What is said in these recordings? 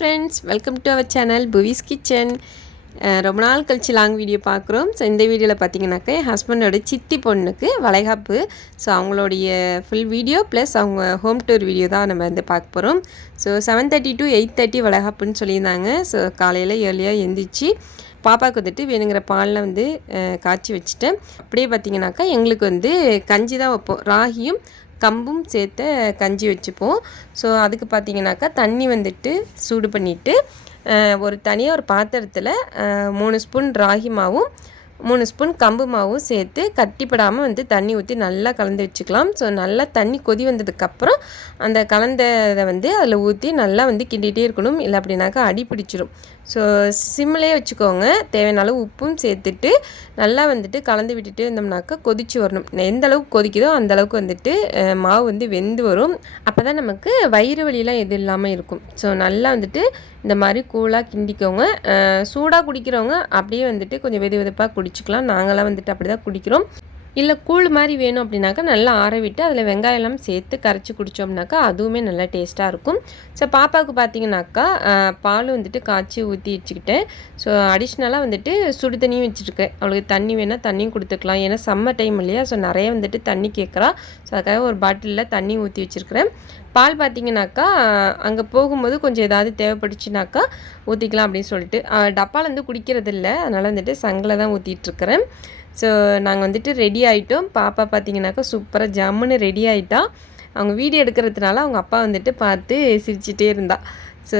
Friends, welcome to our channel Puvi's kitchen. ரொம்ப நாள் கழிச்சு லாங் வீடியோ பார்க்குறோம். ஸோ இந்த வீடியோவில் பார்த்தீங்கன்னாக்கா என் ஹஸ்பண்டோட சித்தி பொண்ணுக்கு வளைகாப்பு. ஸோ அவங்களுடைய ஃபுல் வீடியோ ப்ளஸ் அவங்க ஹோம் டூர் வீடியோ தான் நம்ம வந்து பார்க்க போகிறோம். ஸோ 7:30 to 8:30 வளைகாப்புன்னு சொல்லியிருந்தாங்க. ஸோ காலையில் ஏர்லியாக எழுந்திரிச்சு பாப்பாவுக்கு வந்துட்டு வேணுங்கிற பாலில் வந்து காய்ச்சி வச்சுட்டேன். அப்படியே பார்த்திங்கனாக்கா எங்களுக்கு வந்து கஞ்சி தான் வைப்போம். ராகியும் கம்பும் சேர்த்து கஞ்சி வச்சுப்போம். ஸோ அதுக்கு பார்த்திங்கனாக்கா தண்ணி வந்துட்டு சூடு பண்ணிவிட்டு ஒரு தனியாக ஒரு பாத்திரத்தில் 3 ஸ்பூன் ராகி மாவும் 3 ஸ்பூன் கம்பு மாவும் சேர்த்து கட்டிப்படாமல் வந்து தண்ணி ஊற்றி நல்லா கலந்து வச்சுக்கலாம். ஸோ நல்லா தண்ணி கொதி வந்ததுக்கப்புறம் அந்த கலந்ததை வந்து அதில் ஊற்றி நல்லா வந்து கிண்டிகிட்டே இருக்கணும். இல்லை அப்படின்னாக்கா அடி பிடிச்சிரும். ஸோ சிம்மிலே வச்சுக்கோங்க. தேவையான அளவு உப்பும் சேர்த்துட்டு நல்லா வந்துட்டு கலந்து விட்டுட்டு இருந்தோம்னாக்கா கொதிச்சு வரணும். எந்த அளவுக்கு கொதிக்குதோ அந்த அளவுக்கு வந்துட்டு மாவு வந்து வெந்து வரும். அப்போ தான் நமக்கு வயிறு வலியெலாம் எதுவும் இல்லாமல் இருக்கும். ஸோ நல்லா வந்துட்டு இந்த மாதிரி கூலாக கிண்டிக்கோங்க. சூடாக குடிக்கிறவங்க அப்படியே வந்துட்டு கொஞ்சம் வெது வெதுப்பாக குடிச்சிக்கலாம். நாங்களாம் வந்துட்டு அப்படி தான் குடிக்கிறோம். இல்லை கூழ் மாதிரி வேணும் அப்படின்னாக்கா நல்லா ஆற விட்டு அதில் வெங்காயம்லாம் சேர்த்து கரைச்சி குடித்தோம்னாக்கா அதுவுமே நல்லா டேஸ்ட்டாக இருக்கும். ஸோ பாப்பாவுக்கு பார்த்தீங்கன்னாக்கா பால் வந்துட்டு காய்ச்சி ஊற்றி வச்சுக்கிட்டேன். ஸோ அடிஷ்னலாக வந்துட்டு சுடு தண்ணியும் வச்சுருக்கேன். அவளுக்கு தண்ணி வேணால் தண்ணியும் கொடுத்துக்கலாம். ஏன்னா சம்மர் டைம் இல்லையா, ஸோ நிறைய வந்துட்டு தண்ணி கேட்குறா. ஸோ அதுக்காக ஒரு பாட்டிலில் தண்ணி ஊற்றி வச்சுருக்கிறேன். பால் பார்த்திங்கனாக்கா அங்கே போகும்போது கொஞ்சம் ஏதாவது தேவைப்பட்டுச்சுனாக்கா ஊற்றிக்கலாம் அப்படின்னு சொல்லிட்டு டப்பாலேருந்து குடிக்கிறது இல்லை, அதனால் வந்துட்டு சங்கில் தான் ஊற்றிட்டுருக்கிறேன். ஸோ நாங்கள் வந்துட்டு ரெடி ஆகிட்டோம். பாப்பா பார்த்திங்கனாக்கா சூப்பராக ஜம்முன்னு ரெடி ஆகிட்டா. அவங்க வீடியோ எடுக்கிறதுனால அவங்க அப்பா வந்துட்டு பார்த்து சிரிச்சிட்டே இருந்தா. ஸோ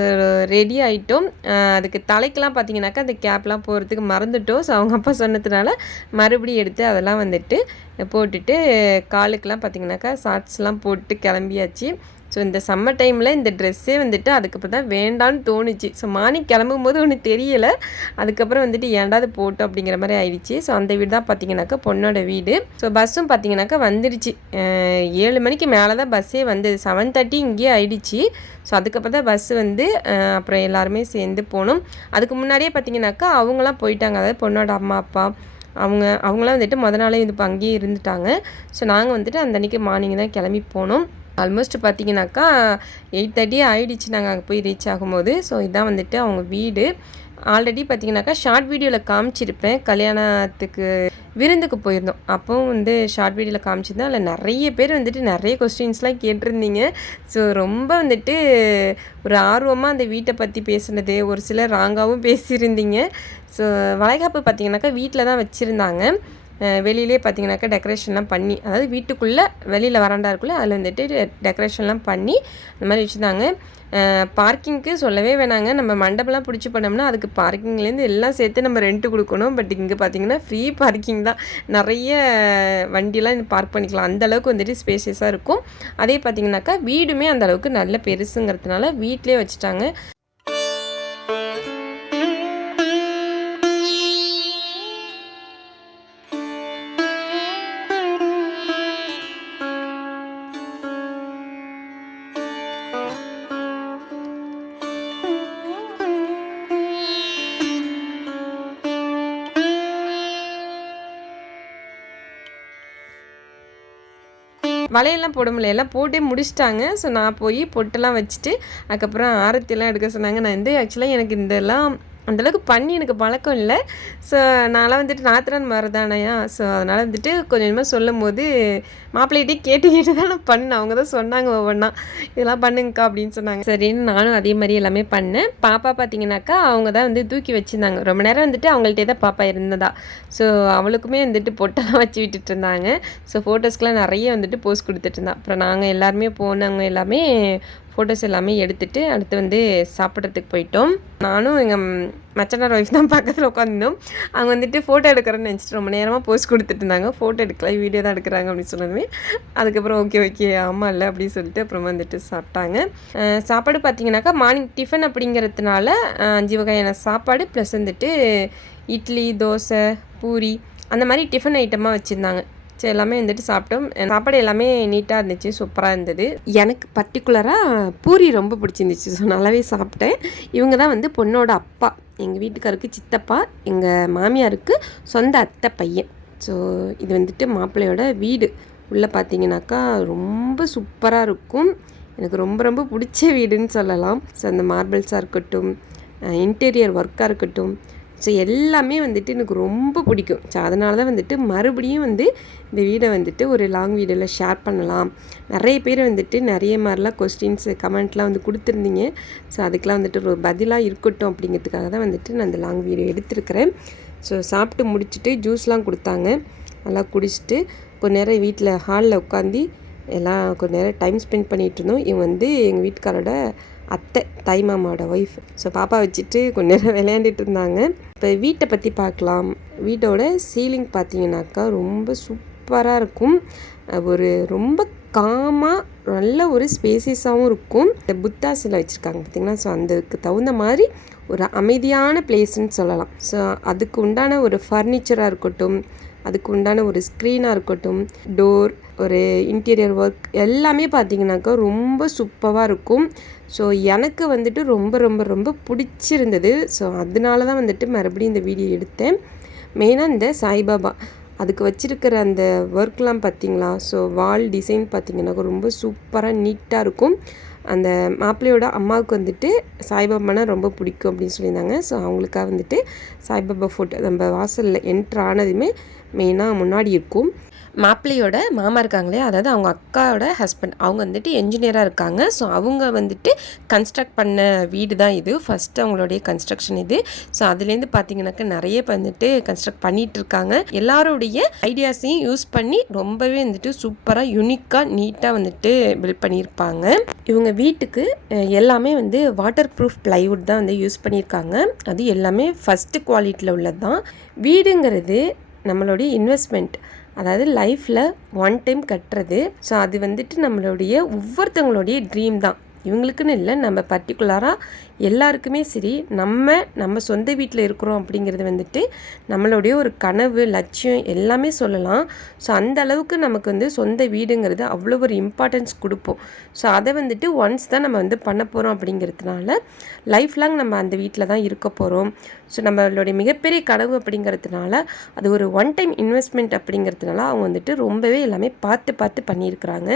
ரெடி ஆகிட்டோம். அதுக்கு தலைக்கெலாம் பார்த்திங்கனாக்கா அந்த கேப்லாம் போகிறதுக்கு மறந்துட்டோம். ஸோ அவங்க அப்பா சொன்னதுனால மறுபடியும் எடுத்து அதெல்லாம் வந்துட்டு போட்டுட்டு காலுக்கெலாம் பார்த்திங்கனாக்கா ஷார்ட்ஸ்லாம் போட்டு கிளம்பியாச்சு. ஸோ இந்த சம்மர் டைமில் இந்த ட்ரெஸ்ஸே வந்துட்டு அதுக்கப்புறம் தான் வேண்டான்னு தோணுச்சு. ஸோ மார்னிங் கிளம்பும் போது ஒன்றும் தெரியலை. அதுக்கப்புறம் வந்துட்டு ஏண்டாவது போட்டோம் அப்படிங்கிற மாதிரி ஆயிடுச்சு. ஸோ அந்த வீடு தான் பார்த்திங்கனாக்கா பொண்ணோட வீடு. ஸோ பஸ்ஸும் பார்த்திங்கனாக்கா வந்துடுச்சு. 7 மணிக்கு மேலே தான் பஸ்ஸே வந்தது. 7:30 இங்கேயே ஆயிடுச்சு. ஸோ அதுக்கப்புறம் தான் பஸ்ஸு வந்து அப்புறம் எல்லாருமே சேர்ந்து போனோம். அதுக்கு முன்னாடியே பார்த்திங்கனாக்கா அவங்களாம் போயிட்டாங்க. அதாவது பொண்ணோட அம்மா அப்பா அவங்களாம் வந்துட்டு நாளே இது அங்கேயே இருந்துட்டாங்க. ஸோ நாங்கள் வந்துட்டு அந்த அன்றைக்கி மார்னிங் தான் கிளம்பி போனோம். ஆல்மோஸ்ட் பார்த்திங்கனாக்கா 8:30 ஆகிடுச்சு நாங்கள் அங்கே போய் ரீச் ஆகும்போது. ஸோ இதான் வந்துட்டு அவங்க வீடு. ஆல்ரெடி பார்த்திங்கனாக்கா ஷார்ட் வீடியோவில் காமிச்சிருப்பேன். கல்யாணத்துக்கு விருந்துக்கு போயிருந்தோம். அப்போவும் வந்து ஷார்ட் வீடியோவில் காமிச்சிருந்தேன். அதில் நிறைய பேர் வந்துட்டு நிறைய கொஸ்டின்ஸ்லாம் கேட்டிருந்தீங்க. ஸோ ரொம்ப வந்துட்டு ஒரு ஆர்வமாக அந்த வீட்டை பற்றி பேசுனது, ஒரு சிலர் ராங்காகவும் பேசியிருந்தீங்க. ஸோ வளைகாப்பு பார்த்திங்கனாக்கா வீட்டில் தான் வச்சுருந்தாங்க. வெளியிலே பார்த்திங்கனாக்கா டெக்கரேஷன்லாம் பண்ணி, அதாவது வீட்டுக்குள்ளே வெளியில் வராண்டா இருக்குள்ளே அதில் வந்துட்டு டெக்கரேஷன்லாம் பண்ணி அந்த மாதிரி வச்சுருந்தாங்க. பார்க்கிங்க்கு சொல்லவே வேணாங்க. நம்ம மண்டபம்லாம் பிடிச்சி பண்ணோம்னா அதுக்கு பார்க்கிங்லேருந்து எல்லாம் சேர்த்து நம்ம ரெண்ட்டு கொடுக்கணும். பட் இங்கே பார்த்திங்கன்னா ஃப்ரீ பார்க்கிங் தான். நிறைய வண்டியெலாம் பார்க் பண்ணிக்கலாம். அந்தளவுக்கு வந்துட்டு ஸ்பேசியஸாக இருக்கும். அதே பார்த்திங்கனாக்கா வீடுமே அந்தளவுக்கு நல்ல பெருசுங்கிறதுனால வீட்டிலே வச்சுட்டாங்க. வலையெல்லாம் போட முடியல, எல்லாம் போட்டே முடிச்சிட்டாங்க. ஸோ நான் போய் பொட்டெல்லாம் வச்சுட்டு அதுக்கப்புறம் ஆரத்தியெல்லாம் எடுக்க சொன்னாங்க. நான் வந்து ஆக்சுவலாக எனக்கு இதெல்லாம் அந்தளவுக்கு பண்ணி எனக்கு பழக்கம் இல்லை. ஸோ நான்லாம் வந்துட்டு நாத்திரன் மருதானையா. ஸோ அதனால் வந்துட்டு கொஞ்சம் கொஞ்சமாக சொல்லும் போது மாப்பிள்ளைகிட்டே கேட்டு தான் நான் பண்ணேன். அவங்க தான் சொன்னாங்க ஒவ்வொன்றா இதெல்லாம் பண்ணுங்கக்கா அப்படின்னு சொன்னாங்க. சரின்னு நானும் அதே மாதிரி எல்லாமே பண்ணேன். பாப்பா பார்த்திங்கனாக்கா அவங்க தான் வந்து தூக்கி வச்சுருந்தாங்க. ரொம்ப நேரம் வந்துட்டு அவங்கள்ட்டே தான் பாப்பா இருந்ததா. ஸோ அவளுக்குமே வந்துட்டு பொட்டெல்லாம் வச்சு விட்டுட்டு இருந்தாங்க. ஸோ ஃபோட்டோஸ்க்கெலாம் நிறைய வந்துட்டு போஸ்ட் கொடுத்துட்டு இருந்தான். அப்புறம் நாங்கள் எல்லாருமே போனவங்க எல்லாமே ஃபோட்டோஸ் எல்லாமே எடுத்துகிட்டு அடுத்து வந்து சாப்பிட்றதுக்கு போயிட்டோம். நானும் எங்கள் மச்சனார் ஒய்ஃப் தான் பக்கத்தில் உட்காந்துருந்தோம். அவங்க வந்துட்டு ஃபோட்டோ எடுக்கிறேன்னு நினச்சிட்டு ரொம்ப நேரமாக போஸ்ட் கொடுத்துட்டு இருந்தாங்க. ஃபோட்டோ எடுக்கல, வீடியோ தான் எடுக்கிறாங்க அப்படின்னு சொன்னதுமே அதுக்கப்புறம் ஓகே ஆமாம் இல்லை அப்படின்னு சொல்லிட்டு அப்புறம் வந்துட்டு சாப்பிட்டாங்க. சாப்பாடு பார்த்திங்கனாக்கா மார்னிங் டிஃபன் அப்படிங்கிறதுனால 5 வகையான சாப்பாடு ப்ளஸ் வந்துட்டு இட்லி, தோசை, பூரி அந்த மாதிரி டிஃபன் ஐட்டமாக வச்சுருந்தாங்க. ஸோ எல்லாமே வந்துட்டு சாப்பிட்டோம். சாப்பாடு எல்லாமே நீட்டாக இருந்துச்சு, சூப்பராக இருந்தது. எனக்கு பர்டிகுலராக பூரி ரொம்ப பிடிச்சிருந்துச்சு. ஸோ நல்லாவே சாப்பிட்டேன். இவங்க தான் வந்து பொண்ணோட அப்பா, எங்கள் வீட்டுக்காருக்கு சித்தப்பா, எங்கள் மாமியாருக்கு சொந்த அத்தை பையன். ஸோ இது வந்துட்டு மாப்பிள்ளையோட வீடு. உள்ளே பார்த்தீங்கன்னாக்கா ரொம்ப சூப்பராக இருக்கும். எனக்கு ரொம்ப ரொம்ப பிடிச்ச வீடுன்னு சொல்லலாம். ஸோ அந்த மார்பிள்ஸாக இருக்கட்டும், இன்டீரியர் ஒர்க்காக இருக்கட்டும், ஸோ எல்லாமே வந்துட்டு எனக்கு ரொம்ப பிடிக்கும். ஸோ அதனால தான் வந்துட்டு மறுபடியும் வந்து இந்த வீடை வந்துட்டு ஒரு லாங் வீடியோவில் ஷேர் பண்ணலாம். நிறைய பேர் வந்துட்டு நிறைய மாதிரிலாம் கொஸ்டின்ஸ் கமெண்ட்லாம் வந்து கொடுத்துருந்தீங்க. ஸோ அதுக்கெலாம் வந்துட்டு ஒரு பதிலாக இருக்கட்டும் அப்படிங்கிறதுக்காக தான் வந்துட்டு நான் இந்த லாங் வீடியோ எடுத்திருக்கிறேன். ஸோ சாப்பிட்டு முடிச்சுட்டு ஜூஸ்லாம் கொடுத்தாங்க. நல்லா குடிச்சிட்டு கொஞ்ச நேரம் வீட்டில் ஹாலில் உட்காந்து எல்லாம் கொஞ்ச நேரம் டைம் ஸ்பெண்ட் பண்ணிகிட்டு இருந்தோம். இவங்க வந்து எங்கள் வீட்டுக்காரோட அத்தை, தாய் மாமாவோட ஒய்ஃப். ஸோ பாப்பா வச்சுட்டு கொஞ்ச நேரம் விளையாண்டுட்டு இருந்தாங்க. இப்போ வீட்டை பற்றி பார்க்கலாம். வீட்டோட சீலிங் பார்த்தீங்கன்னாக்கா ரொம்ப சூப்பராக இருக்கும். ஒரு ரொம்ப காமாக நல்ல ஒரு ஸ்பேசியஸாகவும் இருக்கும். இந்த புத்தா சிலை வச்சுருக்காங்க பார்த்திங்களா. ஸோ அதுக்கு தகுந்த மாதிரி ஒரு அமைதியான பிளேஸ்ன்னு சொல்லலாம். ஸோ அதுக்கு உண்டான ஒரு ஃபர்னிச்சராக இருக்கட்டும், அதுக்கு உண்டான ஒரு ஸ்க்ரீனாக இருக்கட்டும், டோர், ஒரு இன்டீரியர் ஒர்க் எல்லாமே பார்த்திங்கனாக்கா ரொம்ப சூப்பராக இருக்கும். ஸோ எனக்கு வந்துட்டு ரொம்ப ரொம்ப ரொம்ப பிடிச்சிருந்தது. ஸோ அதனால தான் வந்துட்டு மறுபடியும் இந்த வீடியோ எடுத்தேன். மெயினாக இந்த சாய்பாபா அதுக்கு வச்சுருக்கிற அந்த ஒர்க்லாம் பார்த்திங்களா. ஸோ வால் டிசைன் பார்த்திங்கனாக்கா ரொம்ப சூப்பராக நீட்டாக இருக்கும். அந்த மாப்பிள்ளையோட அம்மாவுக்கு வந்துட்டு சாய்பாபானா ரொம்ப பிடிக்கும் அப்படின்னு சொல்லியிருந்தாங்க. ஸோ அவங்களுக்காக வந்துட்டு சாய்பாபா ஃபோட்டோ நம்ம வாசலில் என்ட்ரு ஆனதுமே மெயினாக முன்னாடி இருக்கும். மாப்பிள்ளையோட மாமா இருக்காங்களே, அதாவது அவங்க அக்காவோட ஹஸ்பண்ட், அவங்க வந்துட்டு என்ஜினியராக இருக்காங்க. ஸோ அவங்க வந்துட்டு கன்ஸ்ட்ரக்ட் பண்ண வீடு தான் இது. ஃபஸ்ட்டு அவங்களுடைய கன்ஸ்ட்ரக்ஷன் இது. ஸோ அதுலேருந்து பார்த்தீங்கன்னாக்கா நிறைய வந்துட்டு கன்ஸ்ட்ரக்ட் பண்ணிகிட்ருக்காங்க. எல்லாருடைய ஐடியாஸையும் யூஸ் பண்ணி ரொம்பவே வந்துட்டு சூப்பராக யூனிக்காக நீட்டாக வந்துட்டு பில்ட் பண்ணியிருப்பாங்க. இவங்க வீட்டுக்கு எல்லாமே வந்து வாட்டர் ப்ரூஃப் ப்ளைவுட் தான் வந்து யூஸ் பண்ணியிருக்காங்க. அது எல்லாமே ஃபஸ்ட்டு குவாலிட்டியில் உள்ளது தான். வீடுங்கிறது நம்மளுடைய இன்வெஸ்ட்மெண்ட், அதாவது லைஃப்பில் ஒன் டைம் கட்டுறது. ஸோ அது வந்துட்டு நம்மளுடைய ஒவ்வொருத்தவங்களுடைய ட்ரீம் தான். இவங்களுக்குன்னு இல்லை, நம்ம பர்டிகுலராக எல்லாருக்குமே சரி, நம்ம சொந்த வீட்டில் இருக்கிறோம் அப்படிங்கிறது வந்துட்டு நம்மளுடைய ஒரு கனவு, லட்சியம் எல்லாமே சொல்லலாம். ஸோ அந்த அளவுக்கு நமக்கு வந்து சொந்த வீடுங்கிறது அவ்வளோ ஒரு இம்பார்ட்டன்ஸ் கொடுப்போம். ஸோ அதை வந்துட்டு ஒன்ஸ் தான் நம்ம வந்து பண்ண போகிறோம் அப்படிங்கிறதுனால லைஃப் லாங் நம்ம அந்த வீட்டில் தான் இருக்க போகிறோம். ஸோ நம்மளுடைய மிகப்பெரிய கனவு அப்படிங்கிறதுனால அது ஒரு ஒன் டைம் இன்வெஸ்ட்மெண்ட் அப்படிங்கிறதுனால அவங்க வந்துட்டு ரொம்பவே எல்லாமே பார்த்து பண்ணியிருக்கிறாங்க.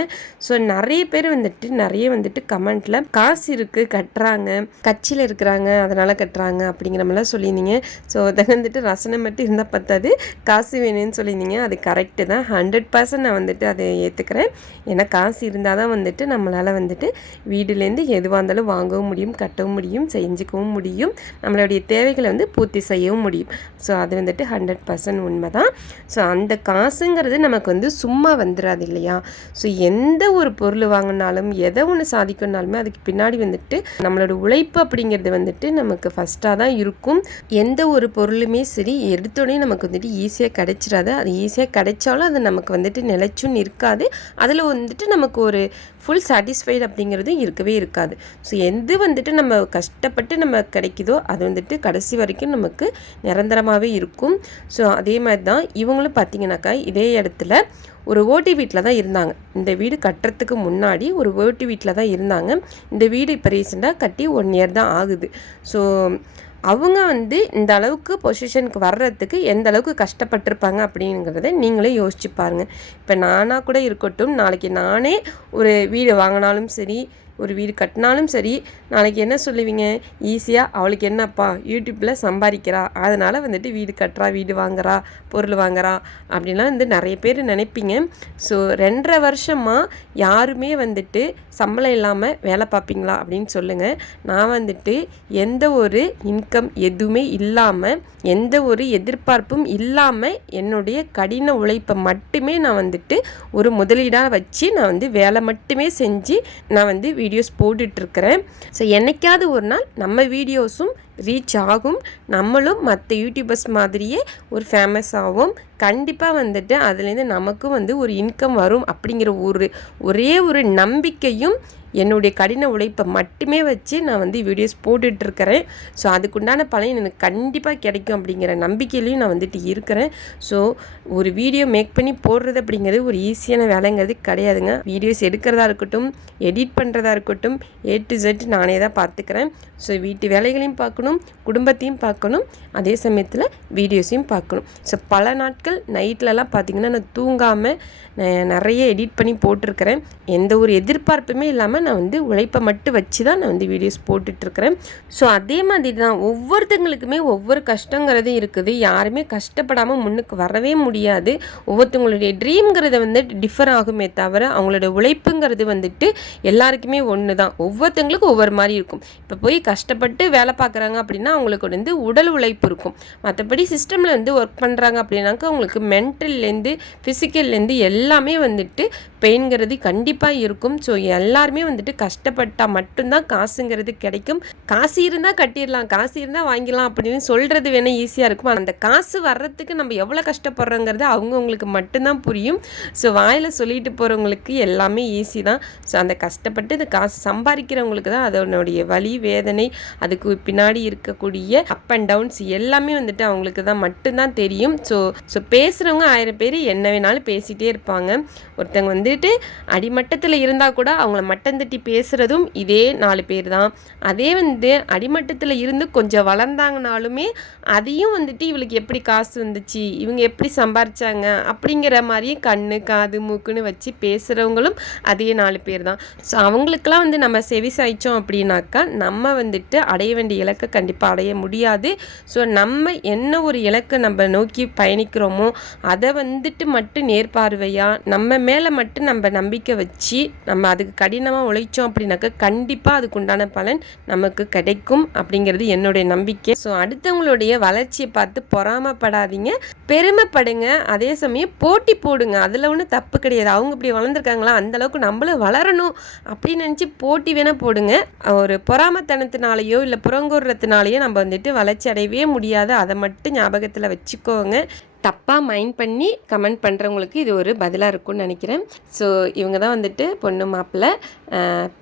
ஸோ நிறைய பேர் வந்துட்டு நிறைய வந்துட்டு கமெண்ட்டில் காசு இருக்குது கட்டுறாங்க, கட்சியில் இருக்கிறாங்க அதனால் கட்டுறாங்க அப்படிங்கிற மாதிரிலாம் சொல்லியிருந்தீங்க. ஸோ அதை வந்துட்டு ரசனை மட்டும் இருந்தால் பத்தாது, காசு வேணும்னு சொல்லியிருந்தீங்க. அது கரெக்டு தான், 100% நான் வந்துட்டு அதை ஏற்றுக்கிறேன். ஏன்னா காசு இருந்தால் தான் வந்துட்டு நம்மளால் வந்துட்டு வீடுலேருந்து எதுவாக இருந்தாலும் வாங்கவும் முடியும், கட்டவும் முடியும், செஞ்சுக்கவும் முடியும், நம்மளுடைய தேவைகளை வந்து பூர்த்தி செய்யவும் முடியும். ஸோ அது வந்துட்டு 100% உண்மை தான். ஸோ அந்த காசுங்கிறது நமக்கு வந்து சும்மா வந்துடாது இல்லையா. ஸோ எந்த ஒரு பொருள் வாங்கினாலும் எதை ஒன்று சாதிக்கணுனாலுமே அதுக்கு பின்னாடி வந்துட்டு நம்மளோட உழைப்பு அப்படிங்கிறது வந்துட்டு நமக்கு ஃபஸ்ட்டாக தான் இருக்கும். எந்த ஒரு பொருளுமே சரி எடுத்தோடனே நமக்கு வந்துட்டு ஈஸியாக கிடைச்சிடாது. அது ஈஸியாக கிடைச்சாலும் அது நமக்கு வந்துட்டு நிலைச்சுன்னு இருக்காது. அதில் வந்துட்டு நமக்கு ஒரு ஃபுல் சாட்டிஸ்ஃபைடு அப்படிங்கிறது இருக்கவே இருக்காது. ஸோ எது வந்துட்டு நம்ம கஷ்டப்பட்டு நம்ம கிடைக்குதோ அது வந்துட்டு கடைசி வரைக்கும் நமக்கு நிரந்தரமாகவே இருக்கும். ஸோ அதே மாதிரி தான் இவங்களும் பார்த்திங்கனாக்கா இதே இடத்துல ஒரு ஓட்டி வீட்டில் தான் இருந்தாங்க. இந்த வீடு கட்டுறதுக்கு முன்னாடி ஒரு ஓட்டி வீட்டில் தான் இருந்தாங்க. இந்த வீடு இப்போ ரீசெண்டாக கட்டி 1 இயர் தான் ஆகுது. ஸோ அவங்க வந்து இந்த அளவுக்கு பொசிஷனுக்கு வர்றதுக்கு எந்த அளவுக்கு கஷ்டப்பட்டிருப்பாங்க அப்படிங்கிறத நீங்களே யோசிச்சு பாருங்கள். இப்போ நானாக கூட இருக்கட்டும், நாளைக்கு நானே ஒரு வீடு வாங்கினாலும் சரி, ஒரு வீடு கட்டினாலும் சரி, நாளைக்கு என்ன சொல்லுவீங்க, ஈஸியாக அவளுக்கு என்னப்பா யூடியூப்பில் சம்பாதிக்கிறா, அதனால் வந்துட்டு வீடு கட்டுறா, வீடு வாங்குறா, பொருள் வாங்குறா அப்படின்லாம் வந்து நிறைய பேர் நினைப்பீங்க. ஸோ 2.5 வருஷமாக யாருமே வந்துட்டு சம்பளம் இல்லாமல் வேலை பார்ப்பீங்களா அப்படின்னு சொல்லுங்கள். நான் வந்துட்டு எந்த ஒரு இன்கம் எதுவுமே இல்லாமல், எந்த ஒரு எதிர்பார்ப்பும் இல்லாமல் என்னுடைய கடின உழைப்பை மட்டுமே நான் வந்துட்டு ஒரு முதலீடாக வச்சு நான் வந்து வேலை மட்டுமே செஞ்சு நான் வந்து வீடியோஸ் போட்டுட்ருக்கிறேன். ஸோ என்னைக்காவது ஒரு நாள் நம்ம வீடியோஸும் ரீச் ஆகும், நம்மளும் மற்ற யூடியூபர்ஸ் மாதிரியே ஒரு ஃபேமஸ் ஆகும். கண்டிப்பாக வந்துட்டு அதுலேருந்து நமக்கும் வந்து ஒரு இன்கம் வரும் அப்படிங்கிற ஒரே ஒரு நம்பிக்கையும் என்னுடைய கடின உழைப்பை மட்டுமே வச்சு நான் வந்து வீடியோஸ் போட்டுட்ருக்கிறேன். ஸோ அதுக்குண்டான பலன் எனக்கு கண்டிப்பாக கிடைக்கும் அப்படிங்கிற நம்பிக்கையிலையும் நான் வந்துட்டு இருக்கிறேன். ஸோ ஒரு வீடியோ மேக் பண்ணி போடுறது அப்படிங்கிறது ஒரு ஈஸியான வேலைங்கிறது கிடையாதுங்க. வீடியோஸ் எடுக்கிறதா இருக்கட்டும், எடிட் பண்ணுறதா இருக்கட்டும், A to Z நானே தான் பார்த்துக்கிறேன். ஸோ வீட்டு வேலைகளையும் பார்க்கணும், குடும்பத்தையும் பார்க்கணும், அதே சமயத்தில் வீடியோஸையும் பார்க்கணும். ஸோ பல நாட்கள் நைட்லலாம் பார்த்திங்கன்னா நான் தூங்காமல் நிறைய எடிட் பண்ணி போட்டிருக்கிறேன். எந்த ஒரு எதிர்பார்ப்புமே இல்லாமல் நான் வந்து உழைப்பை மட்டும் வச்சு தான் நான் வந்து வீடியோஸ் போட்டுட்ருக்கிறேன். ஸோ அதே மாதிரி தான் ஒவ்வொருத்தங்களுக்குமே ஒவ்வொரு கஷ்டங்கிறது இருக்குது. யாருமே கஷ்டப்படாமல் முன்னுக்கு வரவே முடியாது. ஒவ்வொருத்தவங்களுடைய ட்ரீம்ங்கிறத வந்து டிஃபர் ஆகுமே தவிர அவங்களோட உழைப்புங்கிறது வந்துட்டு எல்லாருக்குமே ஒன்று தான். ஒவ்வொருத்தங்களுக்கும் ஒவ்வொரு மாதிரி இருக்கும். இப்போ போய் கஷ்டப்பட்டு வேலை பார்க்குறாங்க அப்படின்னா அவங்களுக்கு வந்து உடல் உழைப்பு இருக்கும். மற்றபடி சிஸ்டமில் வந்து ஒர்க் பண்ணுறாங்க அப்படின்னாக்கா அவங்களுக்கு மென்டல்லேருந்து ஃபிசிக்கல்லேருந்து எல்லாமே வந்துட்டு பெயின்கிறது கண்டிப்பாக இருக்கும். ஸோ எல்லாருமே வந்துட்டு கஷ்டப்பட்டால் மட்டும்தான் காசுங்கிறது கிடைக்கும். காசு இருந்தால் கட்டிடலாம், காசு இருந்தால் வாங்கிடலாம் அப்படின்னு சொல்கிறது வேணால் ஈஸியாக இருக்கும். அந்த காசு வர்றதுக்கு நம்ம எவ்வளோ கஷ்டப்படுறோங்கிறது அவங்கவுங்களுக்கு மட்டும்தான் புரியும். ஸோ வாயில் சொல்லிட்டு போகிறவங்களுக்கு எல்லாமே ஈஸி தான். ஸோ அந்த கஷ்டப்பட்டு இந்த காசு சம்பாதிக்கிறவங்களுக்கு தான் அதனுடைய வலி வேதனை, அதுக்கு பின்னாடி இருக்கக்கூடிய அப் அண்ட் டவுன்ஸ் எல்லாமே வந்துட்டு அவங்களுக்கு தான் மட்டும்தான் தெரியும். ஸோ பேசுகிறவங்க 1000 பேர் என்ன வேணாலும் பேசிகிட்டே இருப்பாங்க. ஒருத்தவங்க வந்துட்டு அடிமட்டத்தில் இருந்தால் கூட அவங்கள மட்டம் தட்டி பேசுகிறதும் இதே 4 பேர் தான். அதே வந்து அடிமட்டத்தில் இருந்து கொஞ்சம் வளர்ந்தாங்கனாலுமே அதையும் வந்துட்டு இவளுக்கு எப்படி காசு வந்துச்சு, இவங்க எப்படி சம்பாரிச்சாங்க அப்படிங்கிற மாதிரியே கண்ணு காது மூக்குன்னு வச்சு பேசுகிறவங்களும் அதே 4 பேர் தான். ஸோ அவங்களுக்கெல்லாம் வந்து நம்ம செவி சாய்ச்சோம் அப்படின்னாக்கா நம்ம வந்துட்டு அடைய வேண்டிய இலக்கை கண்டிப்பாக அடைய முடியாது. ஸோ நம்ம என்ன ஒரு இலக்கை நம்ம நோக்கி பயணிக்கிறோமோ அதை வந்துட்டு மட்டும் நேர்பார்வையாக நம்ம மேலே மட்டும் நம்ம நம்பிக்கை வச்சு நம்ம அதுக்கு கடினமாக உழைச்சோம் அப்படின்னாக்கா கண்டிப்பாக அதுக்கு உண்டான பலன் நமக்கு கிடைக்கும் அப்படிங்கிறது என்னுடைய நம்பிக்கை. ஸோ அடுத்தவங்களுடைய வளர்ச்சியை பார்த்து பொறாமப்படாதீங்க, பெருமைப்படுங்க. அதே சமயம் போட்டி போடுங்க, அதில் ஒன்றும் தப்பு கிடையாது. அவங்க இப்படி வளர்ந்துருக்காங்களா, அந்தளவுக்கு நம்மளும் வளரணும் அப்படின்னு நினச்சி போட்டி வேணால் போடுங்க. ஒரு பொறாமத்தனத்தினாலேயோ இல்லை புறங்கூறுறதுனாலேயோ நம்ம வந்துட்டு வளர்ச்சி அடையவே முடியாது. அதை மட்டும் ஞாபகத்தில் வச்சுக்கோங்க. தப்பாக மைண்ட் பண்ணி கமெண்ட் பண்ணுறவங்களுக்கு இது ஒரு பதிலாக இருக்கும்னு நினைக்கிறேன். ஸோ இவங்க தான் வந்துட்டு பொண்ணு மாப்பிள்ளை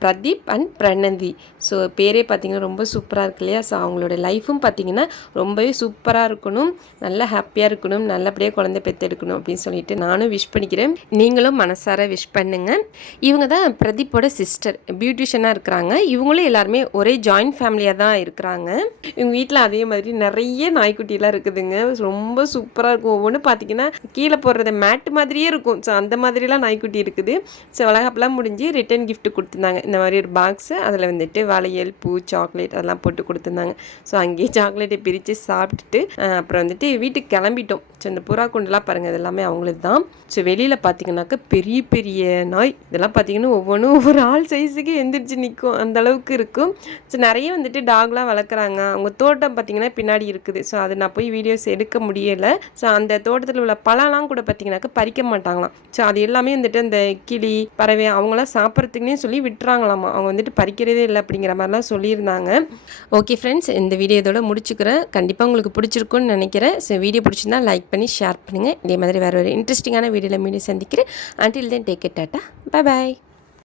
பிரதீப் அண்ட் பிரணந்தி. ஸோ பேரே பார்த்திங்கன்னா ரொம்ப சூப்பராக இருக்கு இல்லையா. ஸோ அவங்களோட லைஃப்பும் பார்த்திங்கன்னா ரொம்பவே சூப்பராக இருக்கணும், நல்லா ஹாப்பியாக இருக்கணும், நல்லபடியாக குழந்தை பெற்றெடுக்கணும் அப்படின்னு சொல்லிட்டு நானும் விஷ் பண்ணிக்கிறேன். நீங்களும் மனசார விஷ் பண்ணுங்கள். இவங்க தான் பிரதீப்போட சிஸ்டர், பியூட்டிஷியனாக இருக்கிறாங்க. இவங்களும் எல்லாருமே ஒரே ஜாயின்ட் ஃபேமிலியாக தான் இருக்கிறாங்க. இவங்க வீட்டில் அதே மாதிரி நிறைய நாய்க்குட்டிலாம் இருக்குதுங்க. ரொம்ப சூப்பராக இருக்கும். ஒவ்வொன்று பார்த்திங்கன்னா கீழே போடுறது மேட்டு மாதிரியே இருக்கும். ஸோ அந்த மாதிரிலாம் நாய்க்குட்டி இருக்குது. ஸோ வளகாப்பெல்லாம் முடிஞ்சு ரிட்டன் கிஃப்ட் கொடுத்துருந்தாங்க. இந்த மாதிரி ஒரு பாக்ஸு, அதில் வந்துட்டு வளையல் பூ சாக்லேட் அதெல்லாம் போட்டு கொடுத்துருந்தாங்க. ஸோ அங்கேயே சாக்லேட்டை பிரித்து சாப்பிட்டுட்டு அப்புறம் வந்துட்டு வீட்டுக்கு கிளம்பிட்டோம். ஸோ இந்த புறா குண்டெல்லாம் பாருங்கள், இது எல்லாமே அவங்களுக்கு தான். ஸோ வெளியில் பார்த்திங்கனாக்கா பெரிய பெரிய நாய், இதெல்லாம் பார்த்திங்கன்னா ஒவ்வொன்றும் ஒவ்வொரு ஆள் சைஸுக்கு எந்திரிச்சு நிற்கும், அந்த அளவுக்கு இருக்கும். ஸோ நிறைய வந்துட்டு டாக்லாம் வளர்க்குறாங்க. அவங்க தோட்டம் பார்த்திங்கன்னா பின்னாடி இருக்குது. ஸோ அது நான் போய் வீடியோஸ் எடுக்க முடியலை. ஸோ அந்த தோட்டத்தில் உள்ள பழம்லாம் கூட பார்த்திங்கனாக்கா பறிக்க மாட்டாங்களாம். ஸோ அது எல்லாமே வந்துட்டு அந்த கிளி பறவை அவங்களாம் சாப்பிட்றதுக்குன்னே சொல்லி விட்டுறாங்களாமா. அவங்க வந்துட்டு பறிக்கிறதே இல்லை அப்படிங்கிற மாதிரிலாம் சொல்லியிருந்தாங்க. ஓகே ஃப்ரெண்ட்ஸ், இந்த வீடியோ இதோட முடிச்சுக்கிறேன். கண்டிப்பாக உங்களுக்கு பிடிச்சிருக்குன்னு நினைக்கிறேன். ஸோ வீடியோ பிடிச்சிருந்தா லைக் பண்ணி ஷேர் பண்ணுங்கள். இதே மாதிரி வேறு ஒரு இன்ட்ரெஸ்டிங்கான வீடியோவில் மீண்டும் சந்திக்கிறேன். Until then, take it, tata, bye bye.